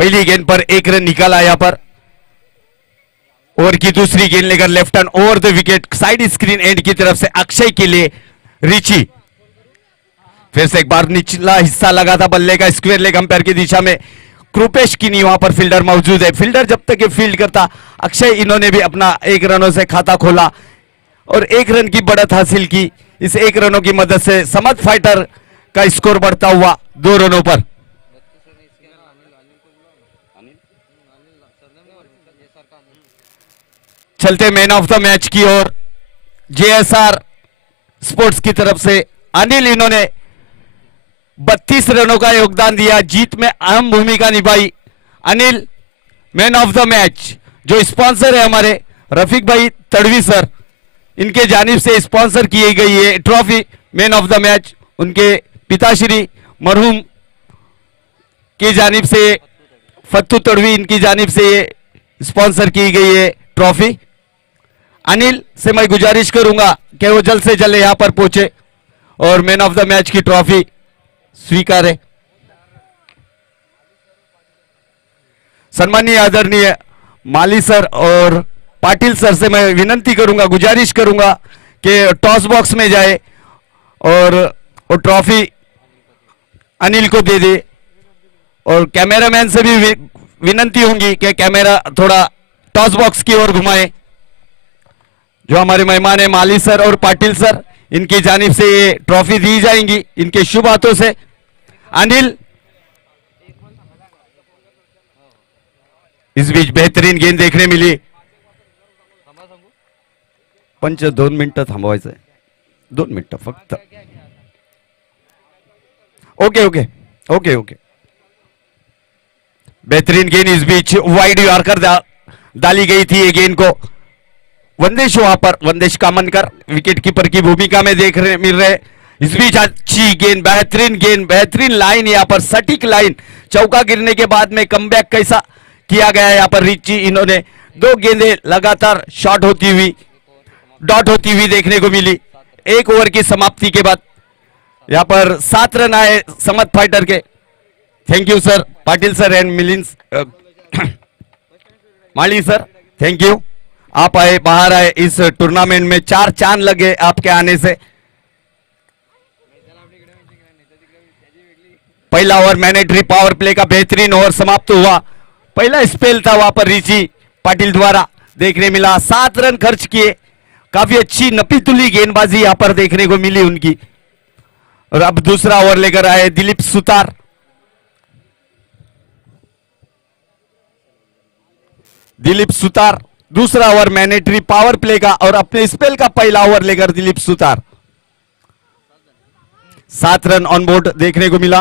पहली गेंद पर एक रन निकाला यहां पर। ओवर की दूसरी गेंद लेकर left hand over the wicket side screen and की तरफ से अक्षय के लिए रिची। फिर से एक बार निचला हिस्सा लगा था बल्ले का स्क्वायर लेग अंपायर की दिशा में। कृपेश की नहीं वहां पर फील्डर मौजूद है। फील्डर जब तक ये फील्ड करता अक्षय इन्होंने भी अपना 1 रनों से खाता खोला और 1 रन की बढ़त हासिल की। इस 1 रनों की मदद से समत फाइटर का स्कोर बढ़ता हुआ 2 रनों पर। चलते मैन ऑफ द मैच की ओर जेएसआर स्पोर्ट्स की तरफ से अनिल इन्होंने 32 रनों का योगदान दिया, जीत में अहम भूमिका निभाई। Anil man of the match. जो स्पॉन्सर है हमारे रफीक भाई तड़वी सर, इनके जानिब से स्पॉन्सर की गई है trophy man of the match. उनके पिताश्री मरहूम की जानिब से फत्तू तड़वी इनकी जानिब से स्पॉन्सर की गई है ट्रॉफी। अनिल से मैं गुजारिश करूंगा कि वो जल्द से जल्द यहां पर पहुंचे और मैन ऑफ द मैच की ट्रॉफी स्वीकारे। सम्मानीय आदरणीय माली सर और पाटिल सर से मैं विनंती करूंगा, गुजारिश करूंगा कि टॉस बॉक्स में जाए और वो ट्रॉफी अनिल को दे दे। और कैमरामैन से भी विनंती होंगी कि कैमरा थोड़ा टॉस बॉक्स की ओर घुमाए। जो हमारे मेहमान है माली सर और पाटिल सर, इनकी जानिब से ये ट्रॉफी दी जाएंगी इनके शुभ हाथों से। अनिल इस बीच बेहतरीन गेंद देखने मिली। पंच 2 मिनिटं थांबवायचं, 2 मिनिटं फक्त। Okay okay okay okay. बेहतरीन गेंद इस बीच वाइड यॉर्कर डाली गई थी। ये गेंद को वंदेश वहां पर वंदेश कामनकर विकेट कीपर की भूमिका में देखने मिल रहे। इस बीच अच्छी गेंद, बेहतरीन गेंद, बेहतरीन लाइन यहां पर सटीक लाइन। चौका गिरने के बाद में कमबैक कैसा किया गया यहां पर रिची। इन्होंने 2 गेंदें लगातार शॉट होती हुई डॉट होती हुई देखने को मिली। 1 ओवर की समाप्ति के बाद यहां पर 7 रन आए समत फाइटर के। Thank you sir, Patil sir and मिलिंस माली सर, थैंक यू। आप आए, बाहर आए इस टूर्नामेंट में, 4 चांद लगे आपके आने से। पहला ओवर मैनेटरी पावर प्ले का बेहतरीन ओवर समाप्त हुआ। पहला स्पेल था वहां पर रिची पाटिल द्वारा देखने मिला। 7 रन खर्च किए, काफी अच्छी नपीतुली गेंदबाजी यहां पर देखने को मिली उनकी। और अब दूसरा ओवर लेकर आए दिलीप सुतार। दिलीप सुतार दूसरा ओवर मैनेटरी पावर प्ले का और अपने स्पेल का पहला ओवर लेकर Dilip Sutar. 7 run on board देखने को मिला।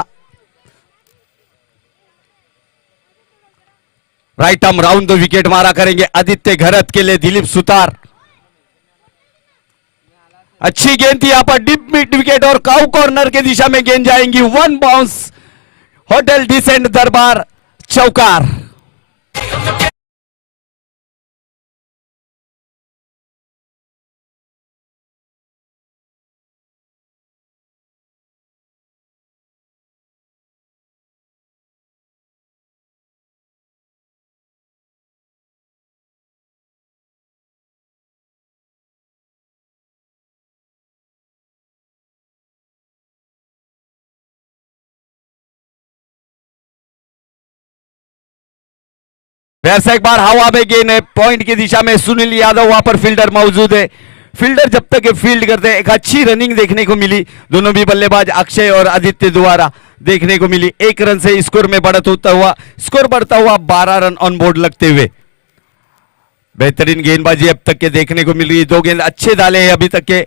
Right arm round the wicket मारा करेंगे आदित्य घरत के लिए दिलीप सुतार। अच्छी गेंद थी यहां पर डीप मिड विकेट और काउ कॉर्नर के दिशा में गेंद जाएंगी। 1 बाउंस, होटल डिसेंट दरबार चौकार। फिर से एक बार हवा में गेंद है पॉइंट की दिशा में। सुनील यादव वहां पर फील्डर मौजूद है। फील्डर जब तक फील्ड करते हैं, एक अच्छी रनिंग देखने को मिली दोनों भी बल्लेबाज अक्षय और आदित्य द्वारा देखने को मिली। 1 रन से स्कोर में बढ़त होता हुआ, स्कोर बढ़ता हुआ 12 रन ऑन बोर्ड लगते हुए। बेहतरीन गेंदबाजी अब तक के देखने को मिल रही है। 2 गेंद अच्छे डाले हैं अभी तक के।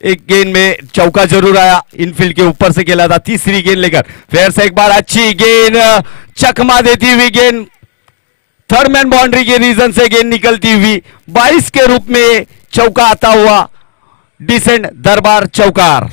1 गेंद में चौका जरूर आया, इनफील्ड के ऊपर से खेला था। तीसरी गेंद लेकर फिर से एक बार अच्छी गेंद, चकमा देती हुई गेंद, थर्ड मैन बाउंड्री के रीजन से गेंद निकलती हुई 22 के रूप में चौका आता हुआ डिसेंट दरबार चौकार।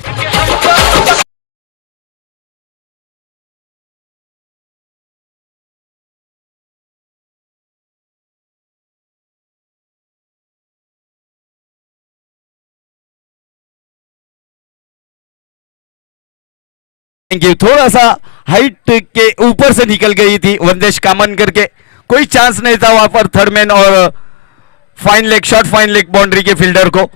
Thank you. थोड़ा सा हाइट के ऊपर से निकल गई थी वंदेश कामन करके, कोई चांस नहीं था वहां पर थर्ड मैन और fine leg shot, fine leg boundary के फील्डर को।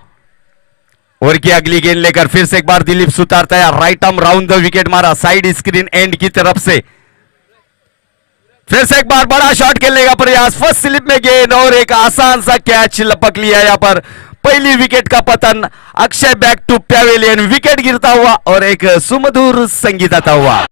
ओवर की अगली गेंद लेकर फिर से एक बार दिलीप सुतार तैयार, right arm round the wicket मारा साइड स्क्रीन एंड की तरफ से। फिर से एक बार बड़ा शॉट खेलने का प्रयास, फर्स्ट स्लिप में गेंद और एक आसान सा कैच लपक लिया यहां पर। पहली विकेट का पतन, Akshay back to pavilion, wicket गिरता हुआ और एक सुमधुर संगीत आता हुआ।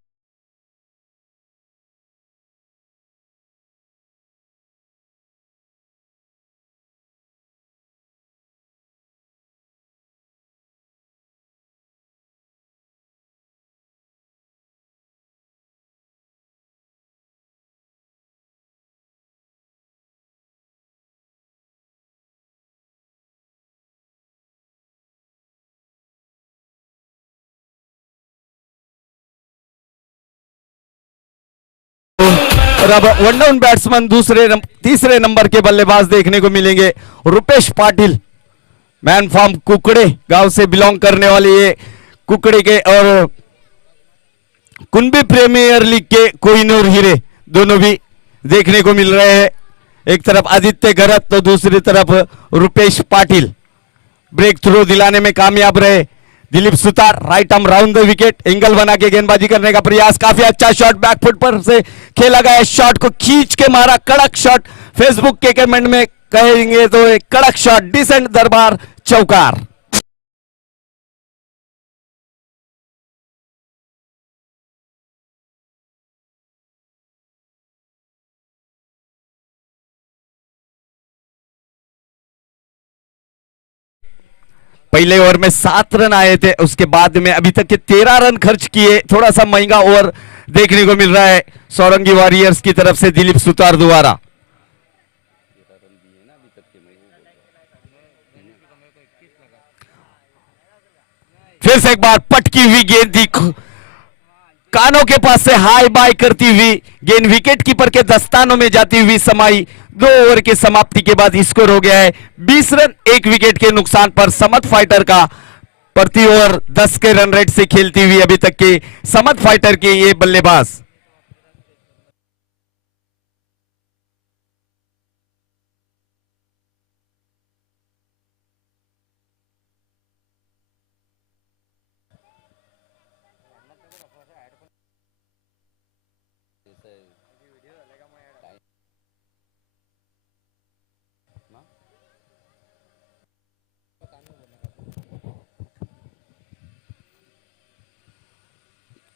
और अब वन डाउन बैट्समैन तीसरे नंबर के बल्लेबाज देखने को मिलेंगे रुपेश पाटिल, मैन फ्रॉम कुकड़े गांव से बिलोंग करने वाले ये कुकड़े के और कुंभी प्रीमियर लीग के कोहिनूर हीरे दोनों भी देखने को मिल रहे हैं। एक तरफ आदित्य गरत तो दूसरी तरफ रुपेश पाटिल। ब्रेक थ्रो दिलाने में कामयाब रहे Dilip Sutar, right arm round the wicket, angle बना के गेंदबाजी करने का प्रयास, काफी अच्छा शॉट बैकफुट पर से खेला गया, शॉट को खींच के मारा, कड़क शॉट, फेसबुक के कमेंट में कहेंगे तो एक कड़क शॉट, डिसेंट दरबार चौकार। पहले ओवर में 7 रन आए थे, उसके बाद में अभी तक के 13 रन खर्च किए। थोड़ा सा महंगा ओवर देखने को मिल रहा है सौरंगी वॉरियर्स की तरफ से दिलीप सुतार द्वारा। फिर से एक बार पटकी हुई गेंद थी, कानों के पास से हाई बाय करती हुई गेंद विकेट कीपर के दस्तानों में जाती हुई समाई। 2 ओवर की समाप्ति के बाद स्कोर हो गया है 20 रन, 1 विकेट के नुकसान पर समत फाइटर का। प्रति ओवर 10 के रन रेट से खेलती हुई अभी तक के समत फाइटर के ये बल्लेबाज।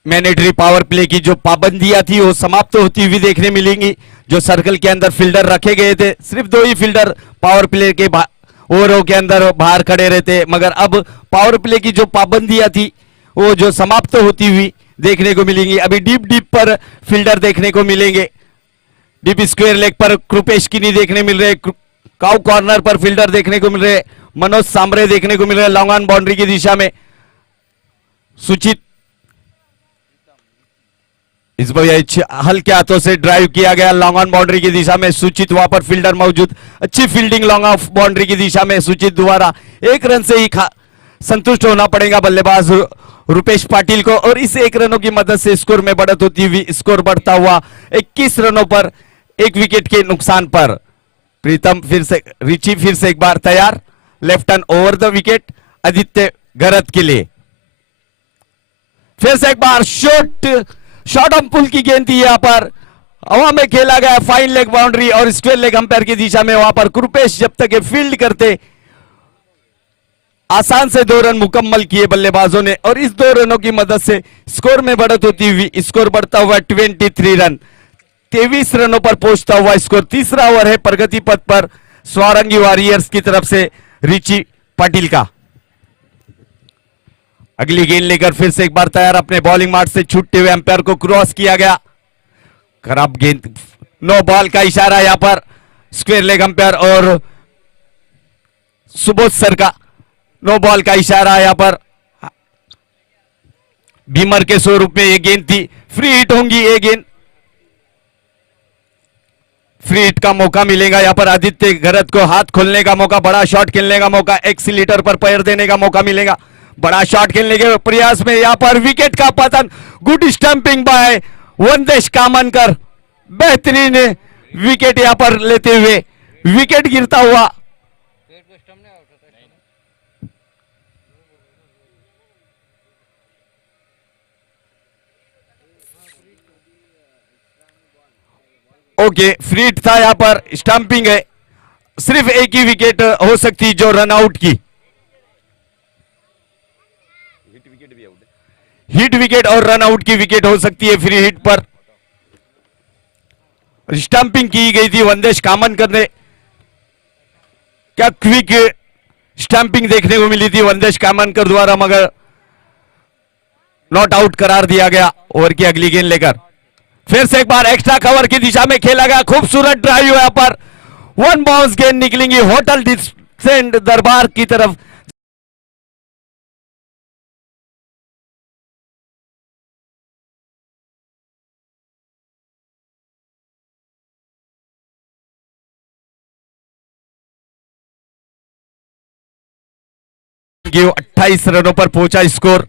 मैंडेटरी पावर प्ले की जो पाबंदियां थी वो समाप्त होती हुई देखने मिलेंगी। जो सर्कल के अंदर फील्डर रखे गए थे, सिर्फ 2 ही फील्डर पावर प्ले के ओवरों के अंदर बाहर खड़े रहते, मगर अब पावर प्ले की जो पाबंदियां थी वो जो समाप्त होती हुई देखने को मिलेंगी। अभी डीप पर फील्डर देखने को मिलेंगे, डीप स्क्वायर लेग पर कृपेश किनी देखने मिल रहे, काउ कॉर्नर पर फील्डर देखने को मिल रहे, मनोज सांबरे देखने को मिल रहे, लॉन्ग ऑन बाउंड्री की दिशा में सुचित, इस बार हल्के हाथों से ड्राइव किया गया लॉन्ग ऑन बाउंड्री की दिशा में, सुचित वहां पर फील्डर मौजूद, अच्छी फील्डिंग लॉन्ग ऑफ बाउंड्री की दिशा में सुचित द्वारा। 1 रन से ही संतुष्ट होना पड़ेगा बल्लेबाज रुपेश पाटिल को, और इस 1 रनों की मदद से स्कोर में बढ़त होती हुई स्कोर बढ़ता हुआ 21 रनों पर 1 विकेट के नुकसान पर। प्रीतम रिची फिर से एक बार तैयार, left hand over the wicket Aditya Garat के लिए। फिर से एक बार शॉर्ट ऑन पुल की गेंद थी, यहां पर हवा में खेला गया फाइन लेग बाउंड्री और स्क्वायर लेग अंपायर की दिशा में। वहां पर कृपेश जब तक ये फील्ड करते, आसान से 2 रन मुकम्मल किए बल्लेबाजों ने, और इस 2 रनों की मदद से स्कोर में बढ़त होती हुई स्कोर बढ़ता हुआ 23 रन, 23 रनों पर पहुंचता हुआ स्कोर। तीसरा ओवर है प्रगति पथ पर सौरंगी वॉरियर्स की तरफ से रिची पाटिल का। अगली गेंद लेकर फिर से एक बार तैयार, अपने बॉलिंग मार्क से छूटते हुए अंपायर को क्रॉस किया गया, खराब गेंद, नो बॉल का इशारा यहां पर स्क्वायर लेग अंपायर और सुबोध सर का नो बॉल का इशारा यहां पर। बीमर के स्वरूप में ये गेंद थी, फ्री हिट होंगी ये गेंद, फ्री हिट का मौका मिलेगा यहां पर आदित्य गरत को, हाथ खोलने का मौका, बड़ा शॉट खेलने का मौका, एक्सीलेटर पर पैर देने का मौका मिलेगा। बड़ा शॉट खेलने के प्रयास में यहां पर विकेट का पतन। गुड स्टंपिंग बाय वंदेश कामनकर, बेहतरीन विकेट यहां पर लेते हुए, विकेट गिरता हुआ। ओके, फ्री हिट था, यहां पर स्टंपिंग है। सिर्फ एक ही विकेट हो सकती जो रन आउट की, हिट विकेट और रन आउट की विकेट हो सकती है फ्री हिट पर। स्टंपिंग की गई थी वंदेश कामनकर ने, क्या क्विक स्टंपिंग देखने को मिली थी वंदेश कामनकर द्वारा, मगर नॉट आउट करार दिया गया। ओवर की अगली गेंद लेकर फिर से एक बार एक्स्ट्रा कवर की दिशा में खेला गया, खूबसूरत ड्राइव यहां पर, वन बाउंस गेंद निकलेंगी होटल डिसेंट दरबार की तरफ। गिव 28 रनों पर पहुंचा स्कोर।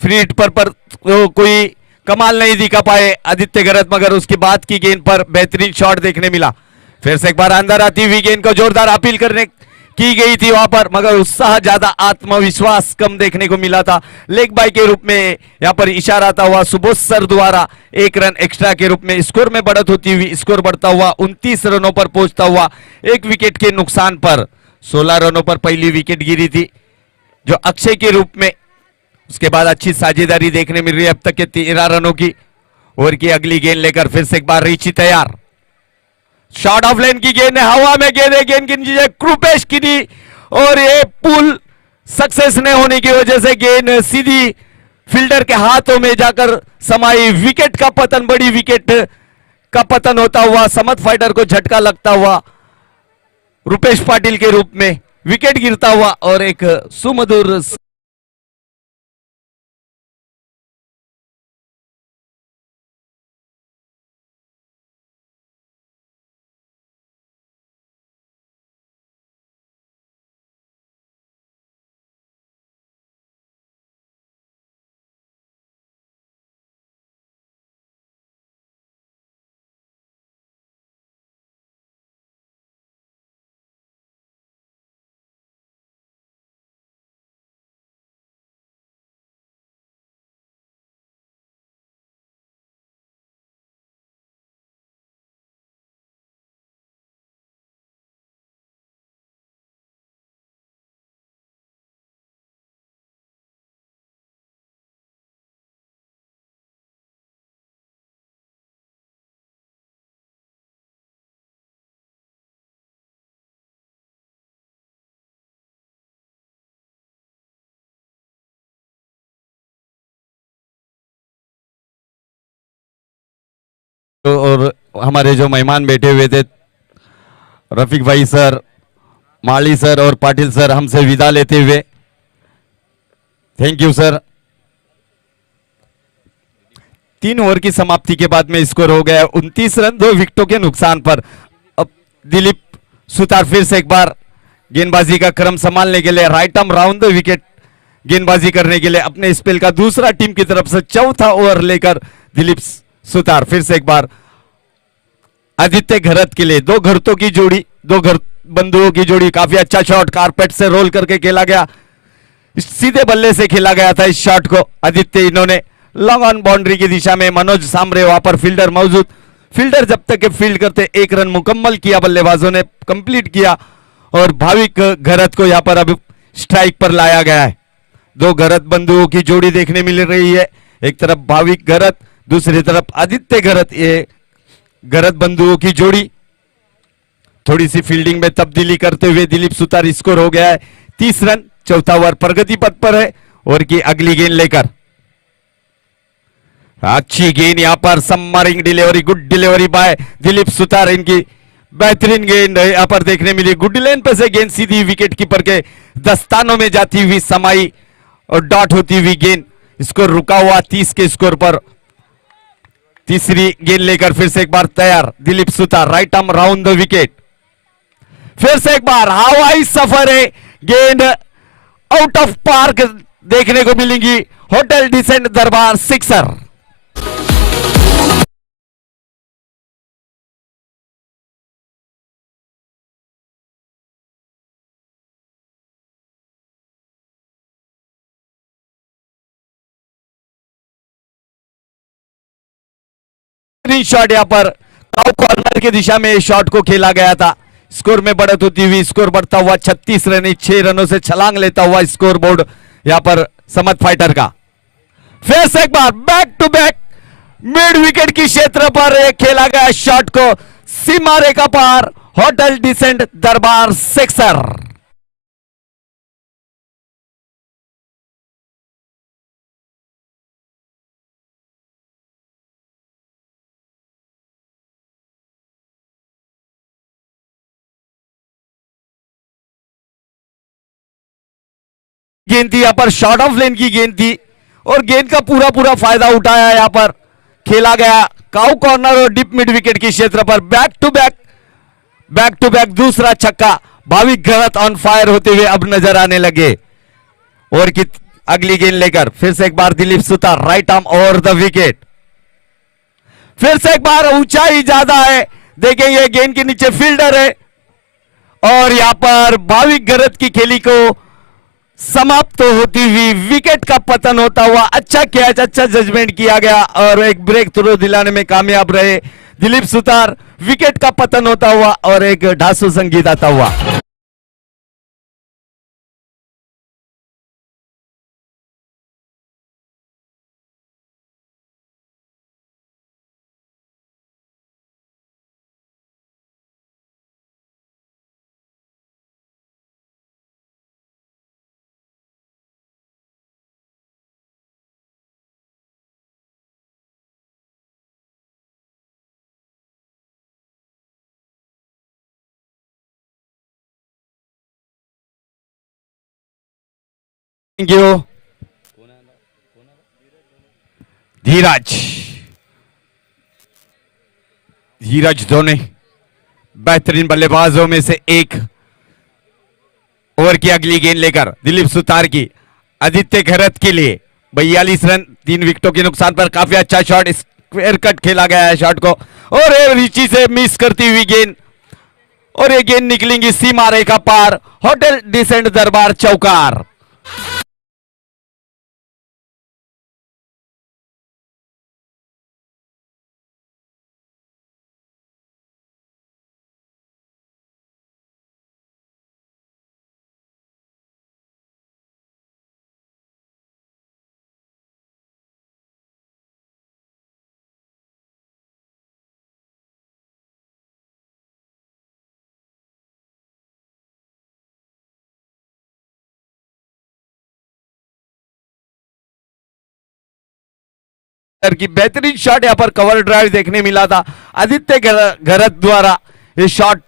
फ्री हिट पर तो कोई कमाल नहीं दिखा पाए आदित्य गरत, मगर उसके बाद की गेंद पर बेहतरीन शॉट देखने मिला। फिर से एक बार अंदर आती हुई गेंद को जोरदार अपील करने की गई थी वहां पर, मगर उत्साह ज्यादा, आत्मविश्वास कम देखने को मिला था। लेग बाय के रूप में यहां पर इशारा था हुआ सुबोध सर द्वारा, एक रन एक्स्ट्रा के रूप में स्कोर में बढ़त होती हुई, स्कोर बढ़ता हुआ 29 रनों पर पहुंचता हुआ, एक विकेट के नुकसान पर। 16 रनों पर पहली विकेट गिरी थी जो अक्षय के रूप में, उसके बाद अच्छी साझेदारी देखने मिल रही है अब तक के 13 रनों की। ओवर की अगली गेंद लेकर फिर से एक बार रीची तैयार, शॉर्ट ऑफ लेन की गेंद है, हवा में गेंद है, गेंद की नीचे कृपेश की दी, और ये पुल सक्सेस न होने की वजह से गेंद सीधी फील्डर के हाथों में जाकर समाई। विकेट का पतन, बड़ी विकेट का पतन होता हुआ, समत फाइटर को झटका लगता हुआ रुपेश पाटिल के रूप में, विकेट गिरता हुआ और एक सुमधुर और हमारे जो मेहमान बैठे हुए थे रफीक भाई सर, माली सर और पाटिल सर, हमसे विदा लेते हुए, थैंक यू सर। 3 ओवर की समाप्ति के बाद में स्कोर हो गया 29 रन 2 विकेटों के नुकसान पर। अब दिलीप सुतार फिर से एक बार गेंदबाजी का क्रम संभालने के लिए, right arm round the wicket गेंदबाजी करने के लिए अपने स्पेल का दूसरा टीम की तरफ से चौथा ओवर लेकर दिलीप सुतार फिर से एक बार आदित्य घरत के लिए, 2 घरतों की जोड़ी, 2 घर बंधुओं की जोड़ी। काफी अच्छा शॉट कारपेट से रोल करके खेला गया, सीधे बल्ले से खेला गया था इस शॉट को। आदित्य इन्होंने लॉन्ग ऑन बाउंड्री की दिशा में, मनोज सांबरे वहां पर फील्डर मौजूद, फील्डर जब तक फील्ड करते 1 रन मुकम्मल किया, बल्लेबाजों ने कंप्लीट किया और भाविक घरत को यहां पर अब स्ट्राइक पर लाया गया है। 2 घरत बंधुओं की जोड़ी देखने मिल रही है, एक तरफ भाविक घरत, दूसरी तरफ आदित्य घरत, ये घरत बंधुओं की जोड़ी। थोड़ी सी फील्डिंग में तब्दीली करते हुए दिलीप सुतार स्कोर हो गया है 30 रन, चौथा ओवर प्रगति पथ पर है। ओवर की अगली गेंद लेकर अच्छी गेंद यहां पर, submarine delivery, good delivery by Dilip Sutar, इनकी बेहतरीन गेंद यहां पर देखने मिली। गुड लेन पे से गेंद सीधी विकेट कीपर के दस्तानों में जाती हुई समाई और डॉट होती हुई गेंद, स्कोर रुका हुआ 30 के स्कोर पर। तीसरी गेंद लेकर फिर से एक बार तैयार Dilip Sutar, right arm round the wicket, फिर से एक बार हवाई सफर है, गेंद आउट ऑफ पार्क देखने को मिलेंगी hotel decent Darbar sixer. Shot यहां पर काउ कॉर्नर की दिशा में शॉट को खेला गया था। स्कोर में बढ़त होती हुई स्कोर बढ़ता हुआ 36 रन, 6 रनों से छलांग लेता हुआ स्कोर बोर्ड यहां पर समत फाइटर का। फिर से एक बार back to back mid wicket की क्षेत्र पर एक खेला गया शॉट को सीमा रेखा पार होटल डिसेंट दरबार सिक्सर। गेंद थी यहां पर, शॉर्ट ऑफ लेन की गेंद थी और गेंद का पूरा पूरा फायदा उठाया यहां पर खेला गया काउ कॉर्नर और डिप मिड विकेट के क्षेत्र पर। बैक टू बैक दूसरा छक्का। भाविक गहत ऑन फायर होते हुए अब नजर आने लगे। और की अगली गेंद लेकर फिर से एक बार Dilip Sutar right arm over the wicket. फिर से एक बार ऊंचाई ज्यादा है, देखेंगे गेंद के नीचे फील्डर है और यहां पर भाविक गहत की खेली को समाप्त होती हुई विकेट का पतन होता हुआ। अच्छा कैच, अच्छा जजमेंट किया गया और एक ब्रेक थ्रो दिलाने में कामयाब रहे दिलीप सुतार। विकेट का पतन होता हुआ और एक ढासू संगीत आता हुआ। थैंक यू धीरज धोनी बेहतरीन बल्लेबाजों में से एक। ओवर की अगली गेंद लेकर दिलीप सुतार की आदित्य गहत के लिए 42 रन, 3 विकेटों के नुकसान पर काफी अच्छा शॉट, स्क्वायर कट खेला गया है शॉट को और रिची से मिस करती हुई गेंद और ये गेंद निकलेंगी सीमा रेखा पार होटल डिसेंट दरबार चौकार। की बेहतरीन शॉट यहां पर कवर ड्राइव देखने मिला था आदित्य गहत द्वारा। ये शॉट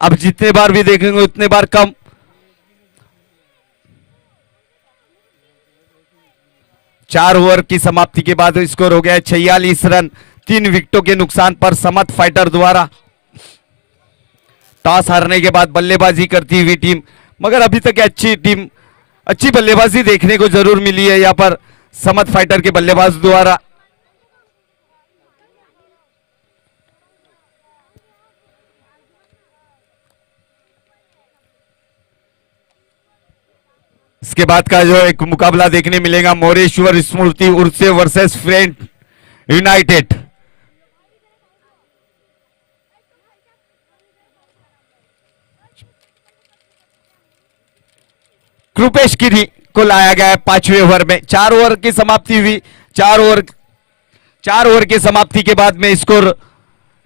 अब जितने बार भी देखेंगे उतने बार कम। चार ओवर की समाप्ति के बाद स्कोर हो गया 46 रन, 3 विकेटों के नुकसान पर समत फाइटर द्वारा। टॉस हारने के बाद बल्लेबाजी करती हुई टीम, मगर अभी तक अच्छी बल्लेबाजी देखने को जरूर मिली है यहां पर समत फाइटर के बल्लेबाज द्वारा। इसके बाद का जो एक मुकाबला देखने मिलेगा मोरेश्वर स्मृति Urse versus friend United. Kripesh गिरी को लाया गया है 5वें ओवर में। 4 ओवर की समाप्ति हुई। 4 ओवर की समाप्ति के बाद में स्कोर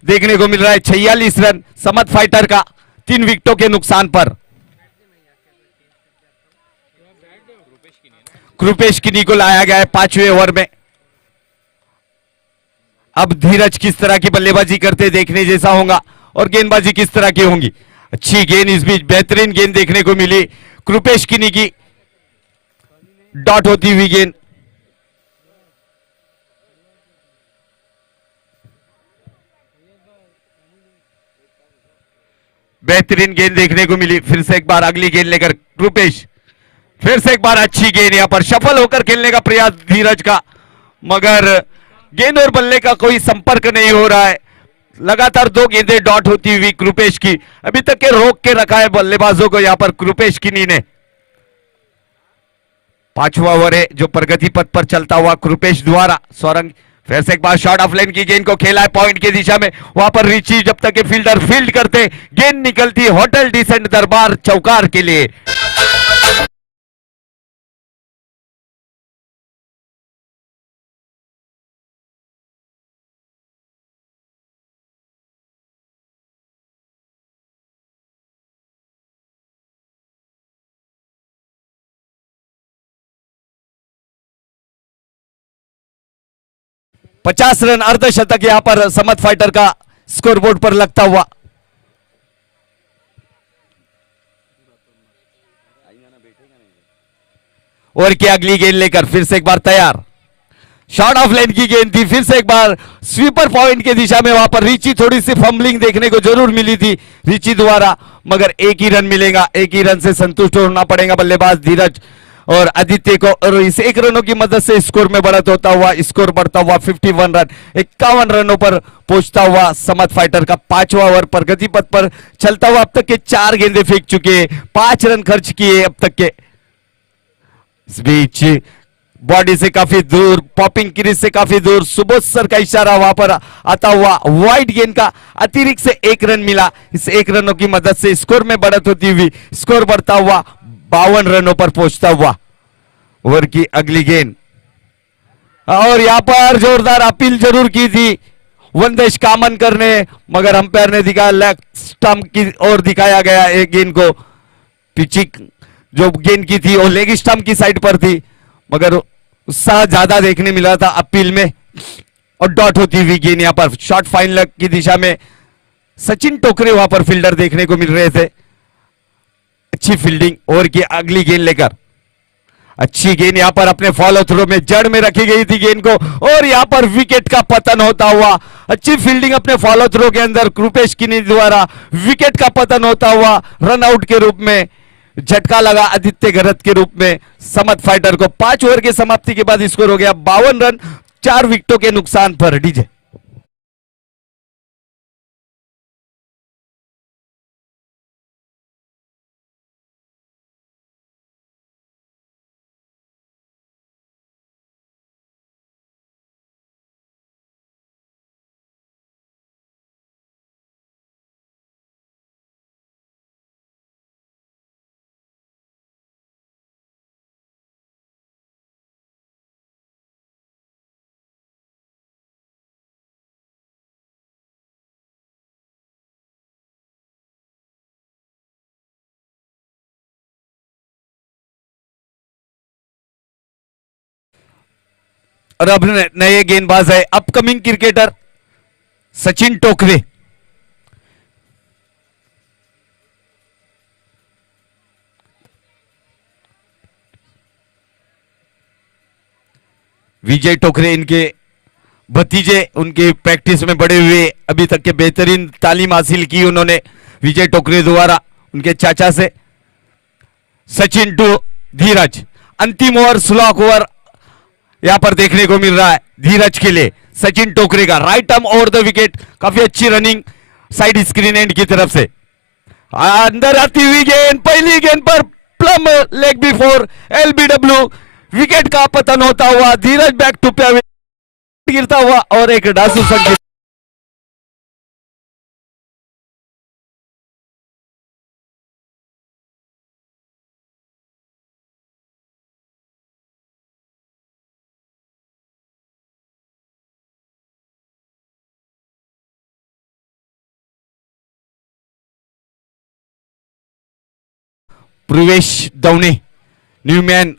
देखने को मिल रहा है 46 रन समत फाइटर का, 3 विकेटों के नुकसान पर। कृपेश गिरी को लाया गया है 5वें ओवर में। अब धीरज किस तरह की बल्लेबाजी करते देखने जैसा होगा और गेंदबाजी किस तरह की होंगी। अच्छी गेंद इस बीच, बेहतरीन गेंद देखने को मिली कृपेश गिरी की, डॉट होती हुई गेंद। बेहतरीन गेंद देखने को मिली। फिर से एक बार अगली गेंद लेकर कृपेश, फिर से एक बार अच्छी गेंद, यहां पर सफल होकर खेलने का प्रयास धीरज का, मगर गेंद और बल्ले का कोई संपर्क नहीं हो रहा है। लगातार 2 गेंदें डॉट होती हुई कृपेश की, अभी तक के रोक के रखा है बल्लेबाजों को यहां पर कृपेश किनी ने। 5वां ओवर है जो प्रगति पथ पर चलता हुआ कृपेश द्वारा। स्वरंग फिर से एक बार शॉट ऑफ लाइन की गेंद को खेला है पॉइंट की दिशा में, वहां पर रिची जब तक के फील्डर फील्ड करते, गेंद निकलती होटल डिसेंट दरबार चौकार के लिए। पचास रन अर्धशतक यहां पर समत फाइटर का स्कोरबोर्ड पर लगता हुआ। और की अगली गेंद लेकर फिर से एक बार तैयार, शॉट ऑफ लाइन की गेंद थी, फिर से एक बार स्वीपर पॉइंट की दिशा में, वहां पर रिची थोड़ी सी फंबलिंग देखने को जरूर मिली थी रिची द्वारा, मगर एक ही रन मिलेगा, एक ही रन से संतुष्ट होना पड़ेगा बल्लेबाज धीरज और आदित्य को, और इस 1 रनों की मदद से स्कोर में बढ़त होता हुआ, स्कोर बढ़ता हुआ 51 रन, 51 रनों पर पहुंचता हुआ समत फाइटर का 5वां ओवर प्रगति पथ पर चलता हुआ। अब तक के 4 गेंदें फेंक चुके, 5 रन खर्च किए अब तक के। इस बीच बॉडी से काफी दूर, पॉपिंग क्रीज से काफी दूर, सुबोध सर का इशारा वहां पर आता हुआ, वाइड गेंद का अतिरिक्त से 1 रन मिला, इस 1 रनों की मदद से स्कोर में बढ़त होती हुई, स्कोर बढ़ता हुआ 52 रनों पर पहुंचता हुआ। ओवर की अगली गेंद, और यहां पर जोरदार अपील जरूर की थी वनदेश कामन करने, मगर अंपायर ने दिखाया लेग स्टंप की ओर दिखाया गया एक गेंद को, पिचिंग जो गेंद की थी वो लेग स्टंप की साइड पर थी, मगर उत्साह ज्यादा देखने मिला था अपील में, और डॉट होती हुई गेंद यहां पर शॉर्ट फाइन लेग की दिशा में सचिन टोकरे वहां पर फील्डर देखने को मिल रहे थे। अच्छी फील्डिंग, ओवर की अगली गेंद लेकर अच्छी गेंद यहां पर अपने फॉलो थ्रो में जड़ में रखी गई थी गेंद को, और यहां पर विकेट का पतन होता हुआ, अच्छी फील्डिंग अपने फॉलो थ्रो के अंदर कृपेश किनी द्वारा, विकेट का पतन होता हुआ रन आउट के रूप में, झटका लगा आदित्य गरत के रूप में समत फाइटर को। 5 ओवर की समाप्ति के बाद स्कोर हो गया 52 रन 4 विकेटों के नुकसान पर। डीजे और अब नए गेंदबाज है अपकमिंग क्रिकेटर सचिन टोकरे। विजय टोकरे इनके भतीजे, उनके प्रैक्टिस में बड़े हुए, अभी तक के बेहतरीन तालीम हासिल की उन्होंने विजय टोकरे द्वारा उनके चाचा से। सचिन टू धीरज, अंतिम ओवर स्लॉक ओवर यहां पर देखने को मिल रहा है धीरज के लिए। सचिन टोकरे का right arm over the wicket, काफी अच्छी रनिंग साइड स्क्रीन एंड की तरफ से, अंदर आती हुई गेंद, पहली गेंद पर plum leg before LBW, wicket का पतन होता हुआ, धीरज बैक टू पे गिरता हुआ और एक डासू संकेत। प्रवेश दौने न्यूमैन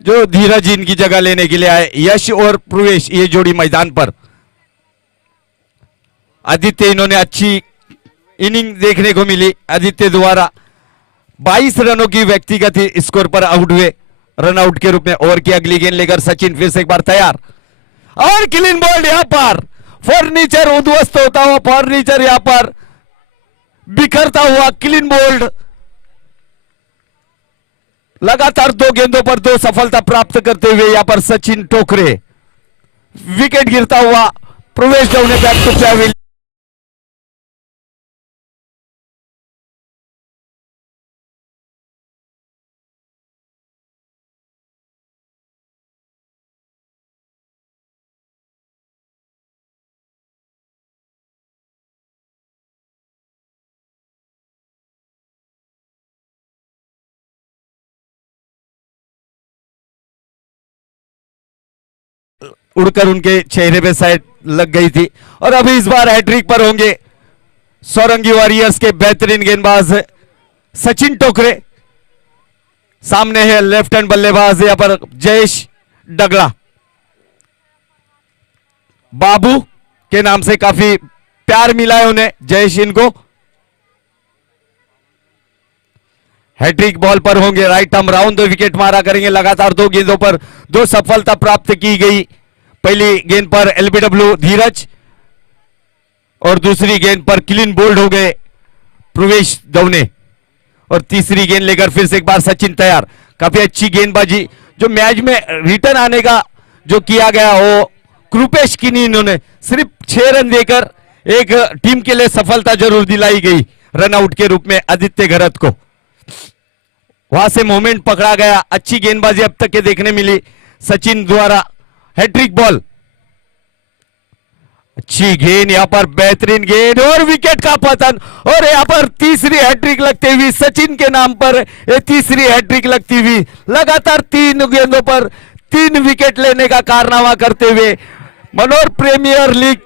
जो धीरज इनकी जगह लेने के लिए आए, यश और प्रवेश ये जोड़ी मैदान पर। आदित्य, इन्होंने अच्छी इनिंग देखने को मिली, आदित्य द्वारा 22 रनों की व्यक्तिगत स्कोर पर आउट हुए रन आउट के रूप में। ओवर की अगली गेंद लेकर सचिन फिर से एक बार तैयार, और क्लीन बॉल्ड, यहां पर फर्नीचर उद्ध्वस्त होता हुआ, फर्नीचर यहां पर बिखरता हुआ, क्लीन बोल्ड लगातार 2 गेंदों पर 2 सफलता प्राप्त करते हुए यहां पर सचिन टोकरे। विकेट गिरता हुआ प्रवेश दवने बैक टू पैविल। उड़कर उनके चेहरे पे शायद लग गई थी और अभी इस बार हैट्रिक पर होंगे सौरंगी वॉरियर्स के बेहतरीन गेंदबाज सचिन टोकरे। सामने है लेफ्ट हैंड बल्लेबाज यहां पर जयेश डगला। बाबू के नाम से काफी प्यार मिला है उन्हें, जयेश इनको। हैट्रिक बॉल पर होंगे, राइट आर्म राउंड 2 विकेट मारा करेंगे। लगातार 2 गेंदों पर 2 सफलता प्राप्त की गई। पहली गेंद पर एलबीडब्ल्यू धीरज और दूसरी गेंद पर क्लीन बोल्ड हो गए प्रवेश दवने। और तीसरी गेंद लेकर फिर से एक बार सचिन तैयार। काफी अच्छी गेंदबाजी जो मैच में रिटर्न आने का जो किया गया वो कृपेश किनी, इन्होंने सिर्फ 6 रन देकर एक टीम के लिए सफलता जरूर दिलाई गई रनआउट के रूप में आदित्य घरत को। वहां से मोमेंट पकड़ा गया। अच्छी गेंदबाजी अब तक के देखने मिली सचिन द्वारा। हैट्रिक बॉल, अच्छी गेंद यहां पर, बेहतरीन गेंद और विकेट का पतन। और यहां पर तीसरी हैट्रिक लगती हुई सचिन के नाम पर ये तीसरी हैट्रिक लगती हुई। लगातार 3 गेंदों पर 3 विकेट लेने का कारनामा करते हुए मनोर प्रीमियर लीग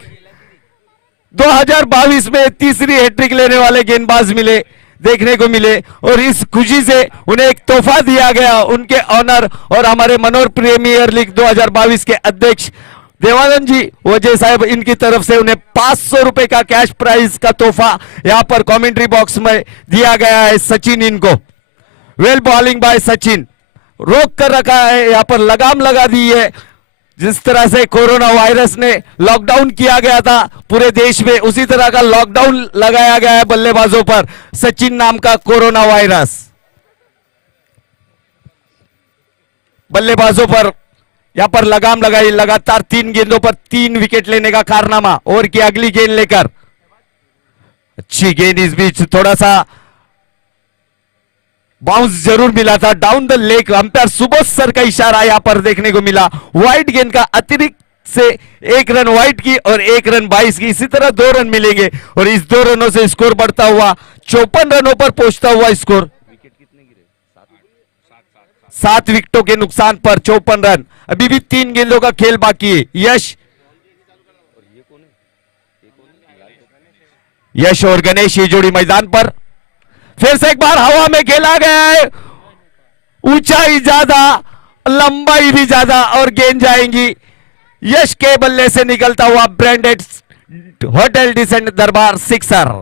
2022 में तीसरी हैट्रिक लेने वाले गेंदबाज मिले, देखने को मिले। और इस खुशी से उन्हें एक तोहफा दिया गया उनके ऑनर और हमारे मनोर प्रीमियर लीग 2022 के अध्यक्ष देवानंद जी वजह साहब, इनकी तरफ से उन्हें 500 रुपए का कैश प्राइज का तोहफा यहां पर कमेंट्री बॉक्स में दिया गया है। सचिन इनको वेल बॉलिंग बाय सचिन, रोक कर रखा है, यहां पर लगाम लगा दी है। जिस तरह से कोरोना वायरस ने लॉकडाउन किया गया था पूरे देश में, उसी तरह का लॉकडाउन लगाया गया है बल्लेबाजों पर सचिन नाम का कोरोना वायरस। बल्लेबाजों पर यहां पर लगाम लगाई। लगातार 3 गेंदों पर 3 विकेट लेने का कारनामा। ओवर की अगली गेंद लेकर अच्छी गेंद, इस बीच थोड़ा सा बाउंस जरूर मिला था down the leg. Umpire Subodh sir का इशारा यहां पर देखने को मिला। वाइड गेंद का अतिरिक्त से 1 रन वाइड की और 1 रन 22 की, इसी तरह 2 रन मिलेंगे और इस 2 रनों से स्कोर बढ़ता हुआ 54 रनों पर पहुंचता हुआ स्कोर। 7 विकेटों के नुकसान पर 54 रन। अभी भी 3 गेंदों का खेल बाकी है। यश और गणेश ये जोड़ी मैदान पर। फिर से एक बार हवा में खेला गया है, ऊंचाई ज्यादा, लंबाई भी ज्यादा और गेंद जाएंगी। यश के बल्ले से निकलता हुआ branded hotel decent Darbar sixer.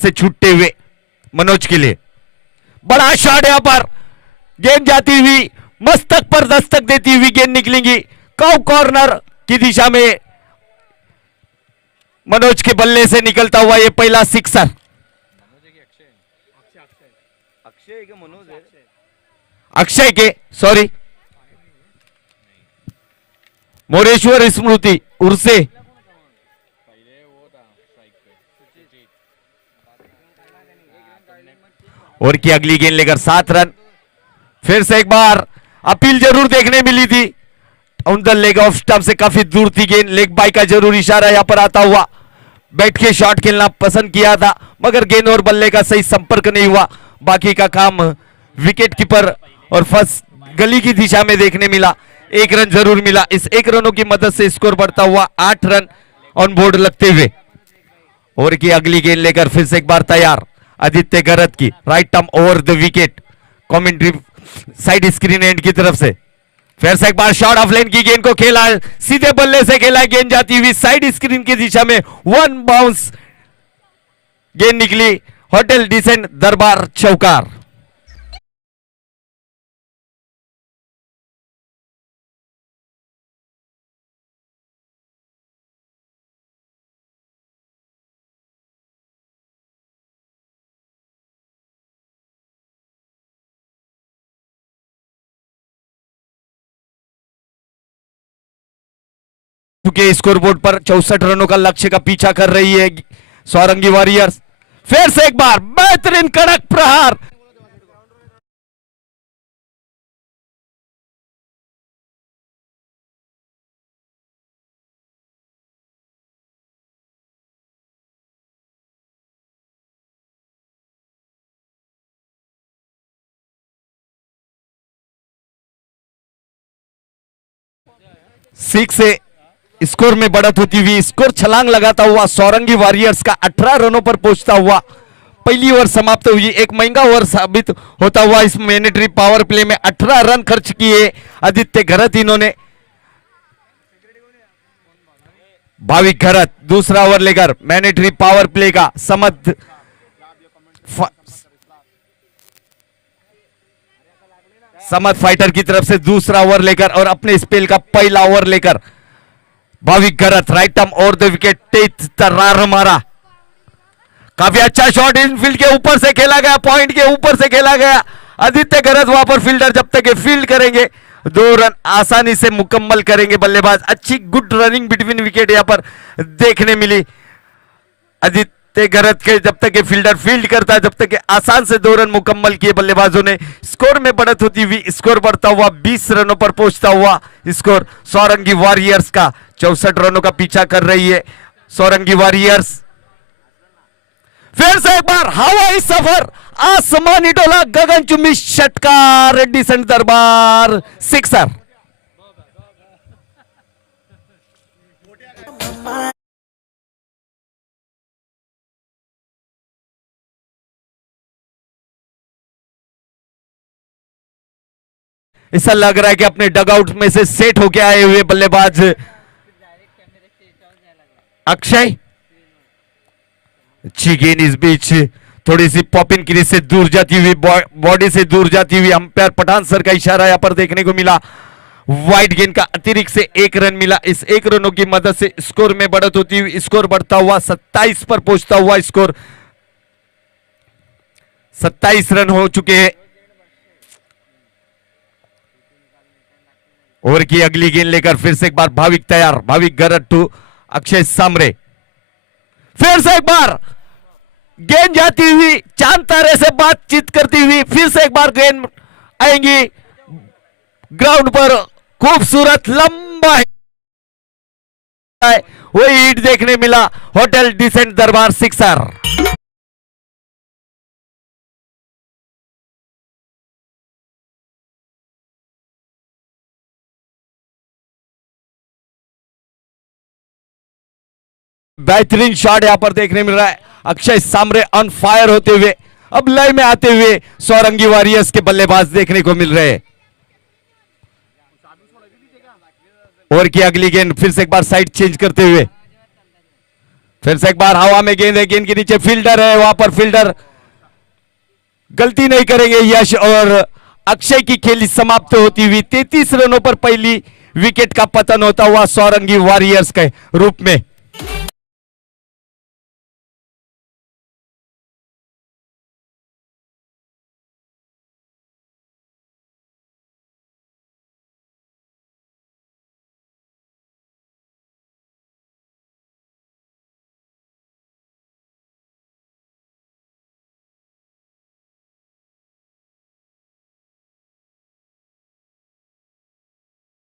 से छूटते हुए मनोज के लिए बड़ा शॉट यहां पर, गेंद जाती हुई मस्तक पर दस्तक देती हुई गेंद निकलेंगी कव कॉर्नर की दिशा में, मनोज के बल्ले से निकलता हुआ ये पहला सिक्सर। अक्षय के सॉरी मोरेश्वर स्मृति उर्से और की अगली गेंद लेकर 7 रन। फिर से एक बार अपील जरूर देखने मिली थी, on the leg off stump से काफी दूर थी गेंद, लेग बाई का जरूर इशारा यहां पर आता हुआ, बैठ के शॉट खेलना पसंद किया था मगर गेंद और बल्ले का सही संपर्क नहीं हुआ, बाकी का काम विकेट कीपर और फर्स्ट गली की दिशा में देखने मिला। 1 रन जरूर मिला, इस 1 रनों की मदद से स्कोर बढ़ता हुआ 8 रन ऑन बोर्ड लगते हुए। और की अगली गेंद लेकर फिर से एक बार तैयार आदित्य गरत की, right term over the wicket, commentary side screen and की तरफ से। फिर से एक बार शॉट ऑफ लाइन की गेंद को खेला, सीधे बल्ले से खेला, गेंद जाती हुई साइड स्क्रीन की दिशा में, 1 बाउंस गेंद निकली, होटल डिसेंट दरबार चौकार। के स्कोरबोर्ड पर 64 रनों का लक्ष्य का पीछा कर रही है सौरंगी वॉरियर्स। फिर से एक बार बेहतरीन कड़क प्रहार, सिक्स से स्कोर में बढ़त होती हुई, स्कोर छलांग लगाता हुआ सौरंगी वॉरियर्स का 18 रनों पर पहुंचता हुआ पहली ओवर समाप्त हुई। एक महंगा ओवर साबित होता हुआ इस मैंडेटरी पावर प्ले में 18 रन खर्च किए आदित्य घरत, इन्होंने भाविक घरत दूसरा ओवर लेकर मैंडेटरी पावर प्ले का समत फाइटर की तरफ से दूसरा ओवर लेकर और अपने स्पेल का पहला ओवर लेकर भाविक गरत राइट टर्म और द विकेट, तेज तर्रार मारा, काफी अच्छा शॉट इनफील्ड के ऊपर से खेला गया, पॉइंट के ऊपर से खेला गया। आदित्य गरत वहां पर फील्डर जब तक फील्ड करेंगे 2 रन आसानी से मुकम्मल करेंगे बल्लेबाज। अच्छी गुड रनिंग बिटवीन विकेट यहां पर देखने मिली आदित्य गरत के, जब तक फील्डर फील्ड करता है जब तक आसान से 2 रन मुकम्मल किए बल्लेबाजों ने। स्कोर में बढ़त होती हुई स्कोर बढ़ता हुआ 20 रनों पर पहुंचता हुआ स्कोर सौरंगी वॉरियर्स का 64 रनों का पीछा कर रही है सौरंगी वॉरियर्स। फिर से एक बार हवाई सफर, आसमानी डोला, गगनचुंबी षटकार, डिसेंट दरबार सिक्सर। ऐसा लग रहा है कि अपने डगआउट में से सेट होके आए हुए बल्लेबाज अक्षय। अच्छी गेंद इस बीच थोड़ी सी पॉपिन क्रीज से दूर जाती हुई, बॉडी से दूर जाती हुई, अंपायर पठान सर का इशारा यहां पर देखने को मिला। वाइड गेंद का अतिरिक्त से 1 रन मिला, इस 1 रनों की मदद से स्कोर में बढ़त होती हुई स्कोर बढ़ता हुआ 27 पर पहुंचता हुआ स्कोर 27 रन हो चुके हैं। ओवर की अगली गेंद लेकर फिर से एक बार भाविक तैयार, भाविक गरत टू अक्षय सामरे। फिर से एक बार गेंद जाती हुई, चांद तारे से बातचीत करती हुई, फिर से एक बार गेंद आएंगी ग्राउंड पर, खूबसूरत लंबा है वही हिट देखने मिला, होटल डिसेंट दरबार सिक्सर। बेहतरीन शॉट यहां पर देखने मिल रहा है, अक्षय सामरे ऑन फायर होते हुए, अब लय में आते हुए सौरंगी वॉरियर्स के बल्लेबाज देखने को मिल रहे हैं। ओवर की अगली गेंद फिर से एक बार साइड चेंज करते हुए फिर से एक बार हवा में गेंद है, गेंद के नीचे फील्डर है, वहां पर फील्डर गलती नहीं करेंगे। यश और अक्षय की खेल समाप्त होती हुई 33 रनों पर पहली विकेट का पतन होता हुआ सौरंगी वॉरियर्स के रूप में।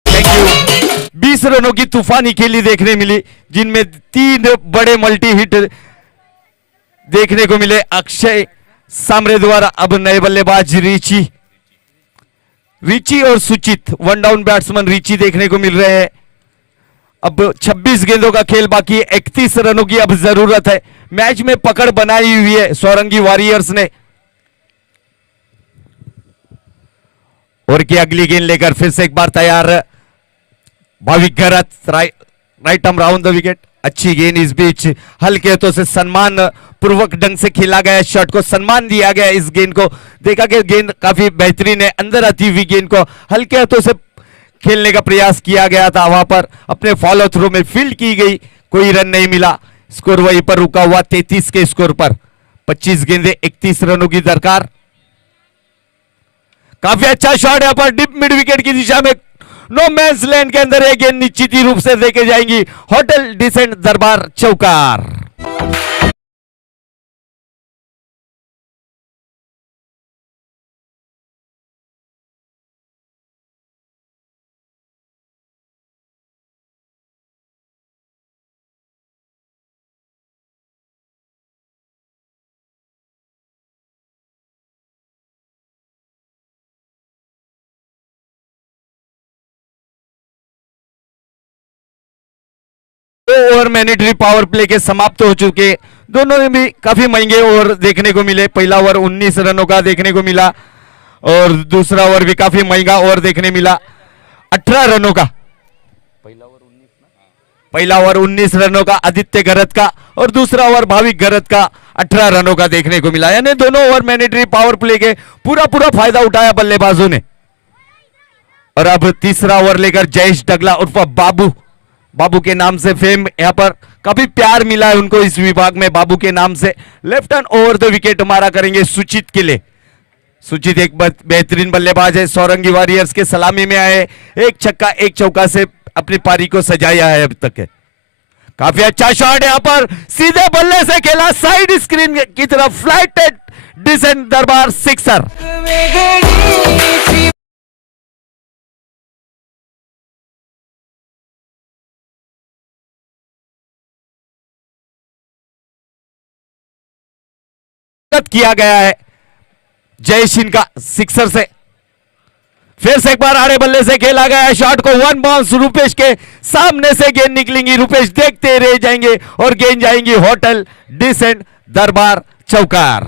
Thank you. 20 रनों की तूफानी खेली देखने मिली, जिनमें 3 बड़े मल्टी हिट देखने को मिले अक्षय सामरे द्वारा। अब नए बल्लेबाज रिची रिची और सुचित, वन डाउन बैट्समैन रिची देखने को मिल रहे हैं। अब 26 गेंदों का खेल बाकी है, 31 रनों की अब जरूरत है। मैच में पकड़ बनाई हुई है सौरंगी वॉरियर्स ने। और की अगली गेंद लेकर फिर से एक बार तैयार Bhavik Garat, right arm round the wicket. अच्छी गेंद इस बीच हल्के हाथों से सम्मान पूर्वक ढंग से खेला गया, शॉट को सम्मान दिया गया। इस गेंद को देखा कि गेंद काफी बेहतरीन है, अंदर आती हुई गेंद को हल्के हाथों से खेलने का प्रयास किया गया था, वहां पर अपने फॉलो थ्रू में फील्ड की गई, कोई रन नहीं मिला। स्कोर वहीं पर रुका हुआ 33 के स्कोर पर। 25 गेंदे 31 रनों की दरकार। काफी अच्छा शॉट यहां पर डिप मिड विकेट की दिशा में, नो मैंस लैंड के अंदर यह गेंद निश्चित ही रूप से देके जाएंगी। होटल डिसेंट दरबार चौकार। ओवर मैंडेटरी पावर प्ले के समाप्त हो चुके, दोनों ने भी काफी महंगे ओवर देखने को मिले। पहला ओवर 19 रनों का देखने को मिला और दूसरा ओवर भी काफी महंगा ओवर देखने मिला 18 रनों का। पहला ओवर 19 रनों का आदित्य गरत का और दूसरा ओवर भाविक गरत का 18 रनों का देखने को मिला। यानी दोनों ओवर मैंडेटरी पावर प्ले के पूरा पूरा फायदा उठाया बल्लेबाजों ने। और अब तीसरा ओवर लेकर जयेश डगला उर्फ बाबू, बाबू के नाम से फेम, यहां पर काफी प्यार मिला है उनको इस विभाग में, बाबू के नाम से। Left hand over the wicket मारा करेंगे सुचित के लिए। सुचित एक बेहतरीन बल्लेबाज है, सौरंगी वॉरियर्स के सलामी में आए, एक छक्का एक चौका से अपनी पारी को सजाया है अब तक है। काफी अच्छा शॉट यहां पर सीधे बल्ले से खेला, साइड स्क्रीन की तरफ, फ्लाइटेड डिसेंट दरबार सिक्सर। किया गया है जय सिंह का सिक्सर से। फिर से एक बार आड़े बल्ले से खेला गया है, शॉट को वन बाउंस रूपेश के सामने से गेंद निकलेंगी, रूपेश देखते रह जाएंगे और गेंद जाएंगी होटल डिसेंट दरबार चौकार।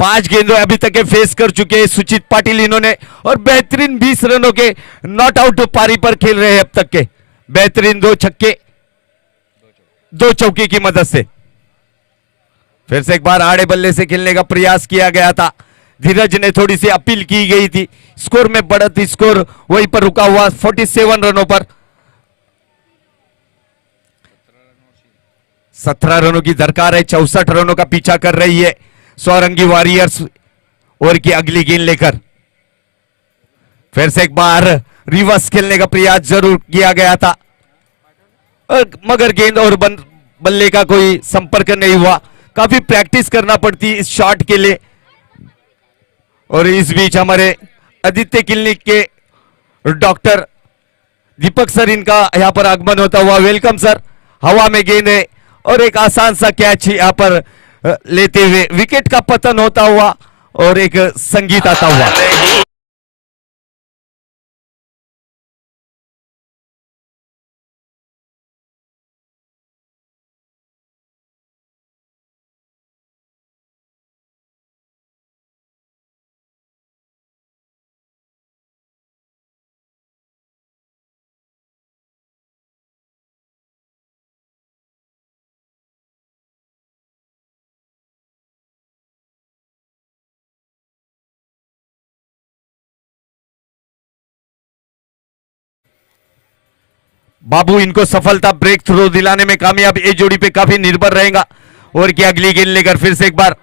5 गेंदों अभी तक के फेस कर चुके हैं सुचित पाटिल इन्होंने, और बेहतरीन 20 रनों के नॉट आउट पारी पर खेल रहे हैं अब तक के। बेहतरीन 2 छक्के 2 चौके की मदद से। फिर से एक बार आड़े बल्ले से खेलने का प्रयास किया गया था, धीरज ने थोड़ी सी अपील की गई थी, स्कोर में बढ़त, स्कोर वहीं पर रुका हुआ 47 रनों पर। 17 रनों की दरकार है, 64 रनों का पीछा कर रही है सौरंगी वॉरियर्स। ओवर की अगली गेंद लेकर फिर से एक बार रिवर्स खेलने का प्रयास जरूर किया गया था, मगर गेंद और बल्ले का कोई संपर्क नहीं हुआ। काफी प्रैक्टिस करना पड़ती इस शॉट के लिए। और इस बीच हमारे आदित्य क्लिनिक के डॉक्टर दीपक सर, इनका यहां पर आगमन होता हुआ, वेलकम सर। हवा में गेंद है और एक आसान सा कैच यहां पर लेते हुए विकेट का पतन होता हुआ और एक संगीत आता हुआ। बाबू इनको सफलता ब्रेक थ्रो दिलाने में कामयाब, ये जोड़ी पे काफी निर्भर रहेगा। और क्या अगली गेंद लेकर फिर से एक बार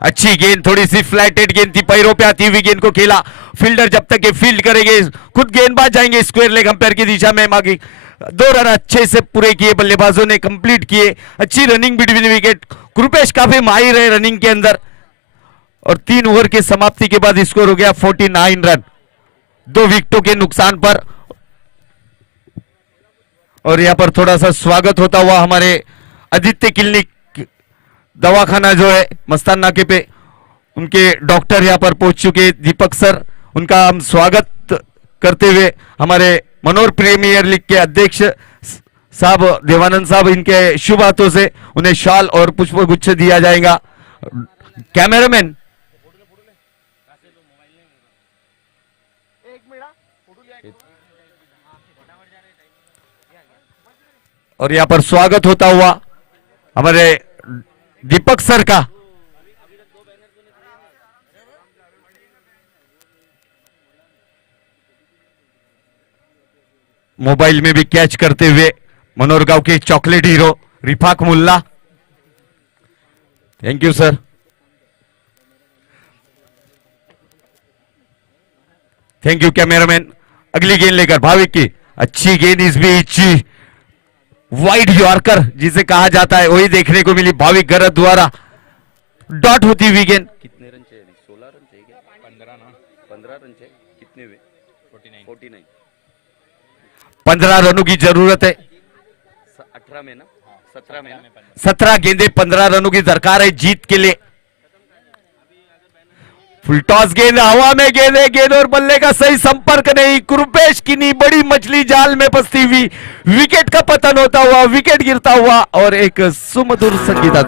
अच्छी गेंद, थोड़ी सी फ्लैटेड गेंद थी, पैरों पे आती हुई गेंद को खेला। फील्डर जब तक ये फील्ड करेंगे खुद गेंदबाज जाएंगे स्क्वायर लेग अंपायर की दिशा में। मागी 2 रन अच्छे से पूरे किए, बल्लेबाजों ने कंप्लीट किए। अच्छी रनिंग बिटवीन विकेट, कृपेश काफी माहिर है रनिंग के अंदर। और 3 ओवर की समाप्ति के बाद स्कोर हो गया 49 रन, 2 विकेटों के नुकसान पर। और यहां पर थोड़ा सा स्वागत होता हुआ हमारे आदित्य क्लिनिक दवाखाना जो है मस्तान नाके पे, उनके डॉक्टर यहां पर पहुंच चुके, दीपक सर, उनका हम स्वागत करते हुए हमारे मनोर प्रीमियर लीग के अध्यक्ष साहब देवानंद साहब, इनके शुभ हाथों से उन्हें शाल और पुष्पगुच्छ दिया जाएगा। कैमरामैन और यहां पर स्वागत होता हुआ हमारे दीपक सर का। मोबाइल में भी कैच करते हुए मनोरगांव के chocolate hero Rifaq Mulla, thank you sir, thank you cameraman. अगली गेंद लेकर भाविक की अच्छी गेंद, इस बीच वाइड यॉर्कर जिसे कहा जाता है वही देखने को मिली भाविक गरत द्वारा। डॉट होती हुई गेंद। कितने रन चाहिए? 16 रन चाहिए क्या? 15 ना, 15 रन चाहिए। कितने हुए? 49। 15 रनों की जरूरत है। 18 में ना, 17 में ना। 17 गेंदे 15 रनों की दरकार है जीत के लिए। फुल टॉस गेंद, हवा में गेंदे, गेंद और बल्ले का सही संपर्क नहीं। कृपेश किनी बड़ी मछली जाल में फंसती हुई, विकेट का पतन होता हुआ, विकेट गिरता हुआ और एक सुमधुर संगीत।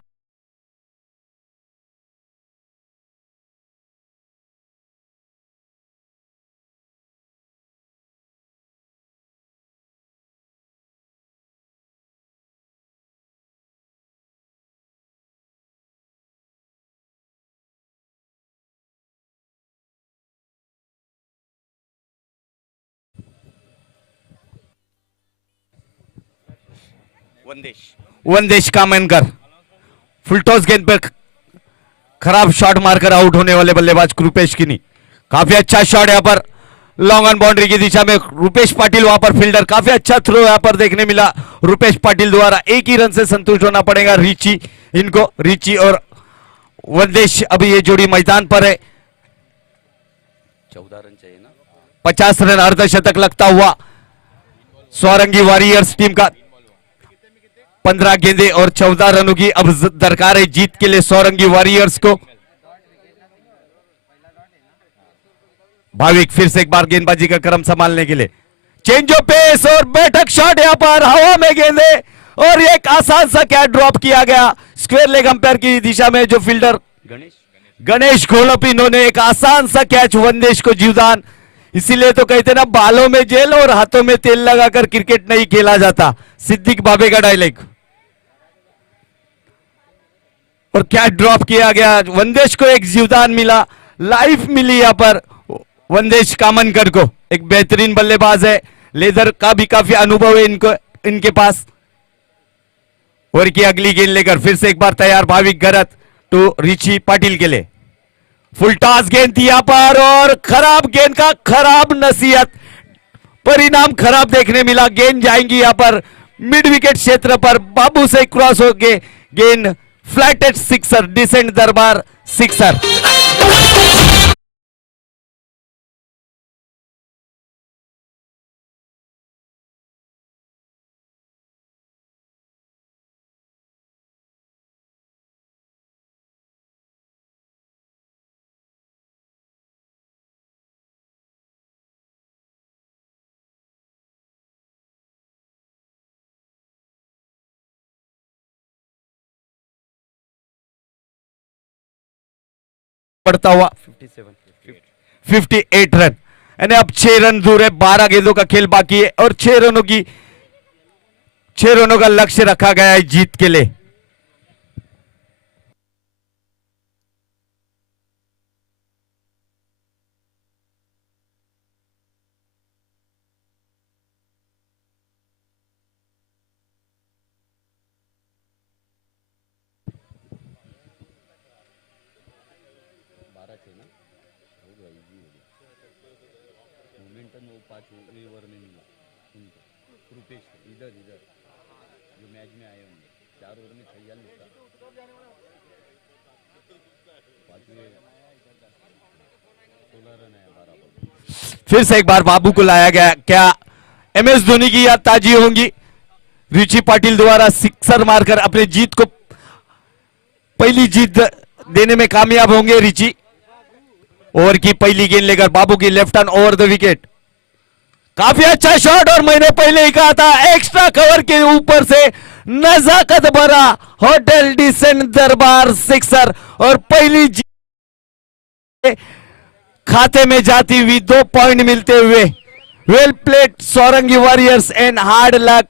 वनदेश कामनकर फुल टॉस गेंद पर खराब शॉट मारकर आउट होने वाले बल्लेबाज कृपेश किनी। काफी अच्छा शॉट यहां पर लॉन्ग ऑन बाउंड्री की दिशा में, रुपेश पाटिल वहां पर फील्डर, काफी अच्छा थ्रो यहां पर देखने मिला रुपेश पाटिल द्वारा। एक ही रन से संतुष्ट होना पड़ेगा रिची इनको, रिची और वनदेश। अभी ये जोड़ी मैदान पर है। 14 रन चाहिए ना। 50 रन अर्धशतक लगता हुआ स्वरंगी वॉरियर्स टीम का। 15 गेंदे और 14 रनों की अब दरकार है जीत के लिए स्वरंगी वॉरियर्स को। भाविक फिर से एक बार गेंदबाजी का क्रम संभालने के लिए, चेंज ऑफ पेस और बैठक शॉट यहां पर हवा में गेंदे और एक आसान सा कैच ड्रॉप किया गया स्क्वायर लेग अंपायर की दिशा में। जो फील्डर गणेश घोलप, इन्होंने एक आसान सा कैच, वनदेश को जीवदान। इसीलिए तो कहते ना, बालों में जेल और हाथों में तेल लगाकर क्रिकेट नहीं खेला जाता, सिद्दीक बाबे का डायलॉग। और कैच ड्रॉप किया गया, वनदेश को एक जीवदान मिला, लाइफ मिली यहां पर वनदेश कामनकर को। एक बेहतरीन बल्लेबाज है, लेदर का भी काफी अनुभव है इनको, इनके पास। और की अगली गेंद लेकर फिर से एक बार तैयार भाविक गरत टू रिची पाटिल के लिए। फुल टॉस गेंद थी यहां पर और खराब गेंद का खराब नसीहत, परिणाम खराब देखने मिला। गेंद जाएंगी यहां पर मिड विकेट क्षेत्र पर, बाबू से क्रॉस होके गेंद flatted sixer, decent Darbar sixer. पड़ता हुआ 58 रन, यानी अब 6 रन दूर है, 12 गेंदों का खेल बाकी है और 6 रनों का लक्ष्य रखा गया है जीत के लिए। रन वो 5 ओवर में मिला उनको। रुपेश इधर जो मैच में आए होंगे 4 ओवर में 46 का 5वें 16 रन है 12 बॉल। फिर से एक बार बाबू को लाया गया। क्या MS धोनी की याद ताजी होंगी? रिची पाटिल द्वारा सिक्सर मारकर अपने जीत को पहली जीत देने में कामयाब होंगे रिची। ओवर की पहली गेंद लेकर बाबू की left hand over the wicket. काफी अच्छा शॉट और मैंने पहले ही कहा था एक्स्ट्रा कवर के ऊपर से नजाकत भरा होटल डिसेंट दरबार सिक्सर और पहली जीत खाते में जाती हुई 2 पॉइंट मिलते हुए well played Sorangi warriors and hard luck